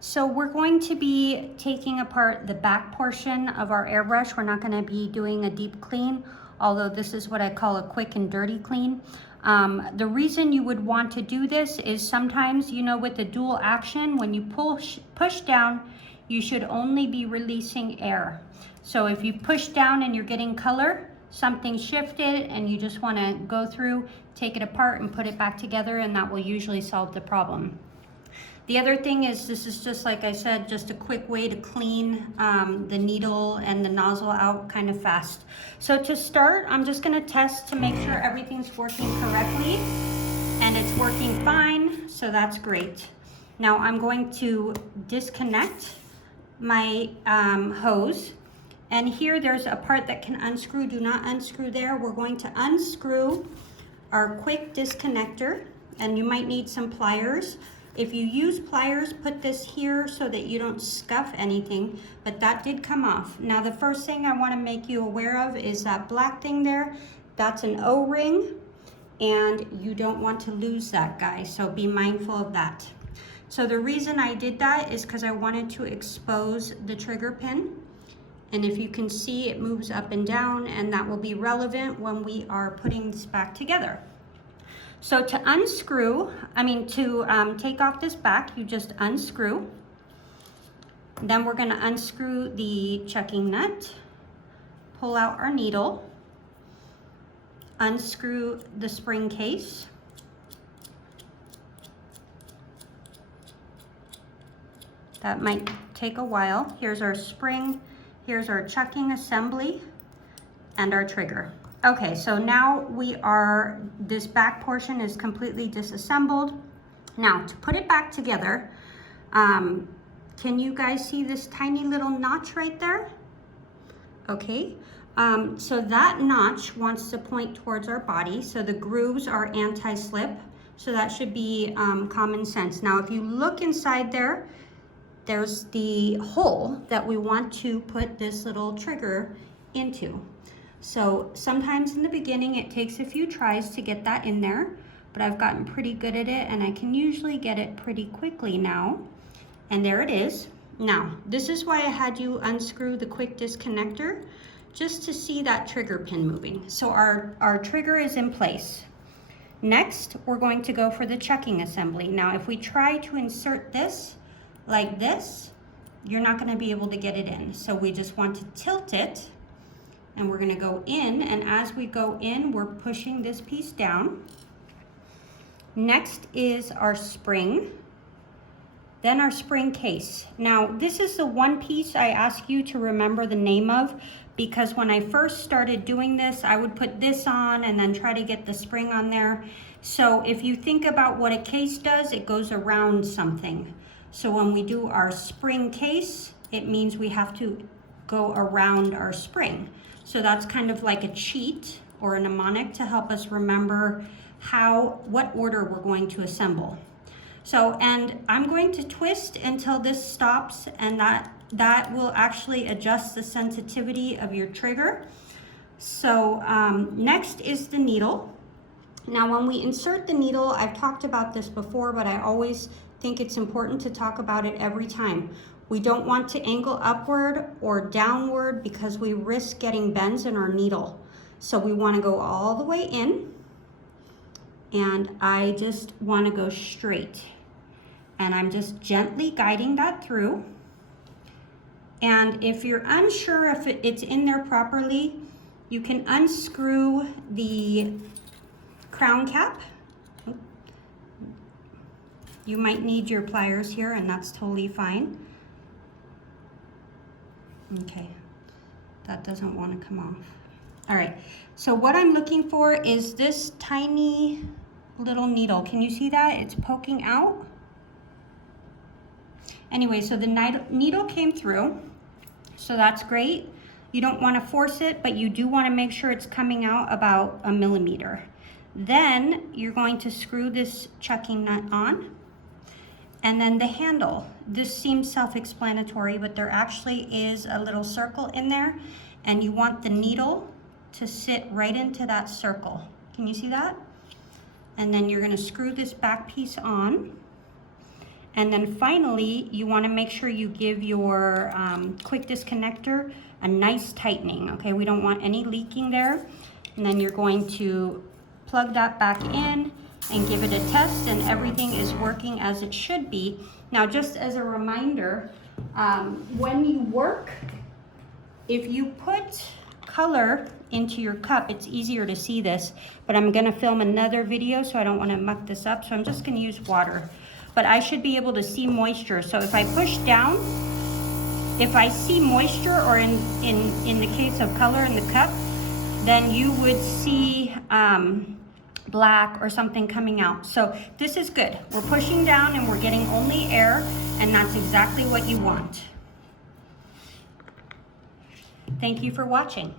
So we're going to be taking apart the back portion of our airbrush. We're not going to be doing a deep clean, although this is what I call a quick and dirty clean. The reason you would want to do this is sometimes, you know, with the dual action, when you push down, you should only be releasing air. So if you push down and you're getting color, something shifted and you just want to go through, take it apart and put it back together, and that will usually solve the problem. The other thing is, this is just like I said, just a quick way to clean the needle and the nozzle out kind of fast. So to start, I'm just going to test to make sure everything's working correctly, and it's working fine, so that's great. Now I'm going to disconnect my hose, and here there's a part that can unscrew. Do not unscrew there. We're going to unscrew our quick disconnector, and you might need some pliers. If you use pliers, put this here so that you don't scuff anything, but that did come off. Now the first thing I want to make you aware of is that black thing there. That's an O-ring, and you don't want to lose that, guys, so be mindful of that. So the reason I did that is because I wanted to expose the trigger pin, and if you can see, it moves up and down, and that will be relevant when we are putting this back together. So to unscrew, take off this back, you just unscrew. Then we're going to unscrew the checking nut, pull out our needle, unscrew the spring case, that might take a while. Here's our spring, here's our chucking assembly, and our trigger. Okay, so now this back portion is completely disassembled. Now to put it back together, can you guys see this tiny little notch right there? Okay, so that notch wants to point towards our body, so the grooves are anti-slip, so that should be common sense. Now if you look inside there, there's the hole that we want to put this little trigger into. So sometimes in the beginning it takes a few tries to get that in there, but I've gotten pretty good at it, and I can usually get it pretty quickly now. And there it is. Now, this is why I had you unscrew the quick disconnector, just to see that trigger pin moving. So our trigger is in place. Next, we're going to go for the chucking assembly. Now, if we try to insert this like this, you're not going to be able to get it in. So we just want to tilt it, and we're going to go in, and as we go in, we're pushing this piece down. Next is our spring, then our spring case. Now, this is the one piece I ask you to remember the name of, because when I first started doing this, I would put this on and then try to get the spring on there. So if you think about what a case does, it goes around something. So when we do our spring case, it means we have to go around our spring. So that's kind of like a cheat or a mnemonic to help us remember what order we're going to assemble. So, and I'm going to twist until this stops, and that will actually adjust the sensitivity of your trigger. So next is the needle. Now when we insert the needle, I've talked about this before, but I always think it's important to talk about it every time. We don't want to angle upward or downward because we risk getting bends in our needle. So we want to go all the way in, and I just want to go straight. And I'm just gently guiding that through. And if you're unsure if it's in there properly, you can unscrew the crown cap. You might need your pliers here, and that's totally fine. Okay, that doesn't want to come off. All right, so what I'm looking for is this tiny little needle. Can you see that? It's poking out. Anyway, so the needle came through, so that's great. You don't want to force it, but you do want to make sure it's coming out about 1 millimeter. Then you're going to screw this chucking nut on. And then the handle. This seems self-explanatory, but there actually is a little circle in there, and you want the needle to sit right into that circle. Can you see that? And then you're going to screw this back piece on, And then finally, you want to make sure you give your quick disconnector a nice tightening, okay? We don't want any leaking there. And then you're going to plug that back in and give it a test, and everything is working as it should be. Now, just as a reminder, when you work, if you put color into your cup, it's easier to see this, but I'm gonna film another video, so I don't wanna muck this up, so I'm just gonna use water. But I should be able to see moisture, so if I push down, if I see moisture, or in the case of color in the cup, then you would see black or something coming out. So this is good. We're pushing down and we're getting only air, and that's exactly what you want. Thank you for watching.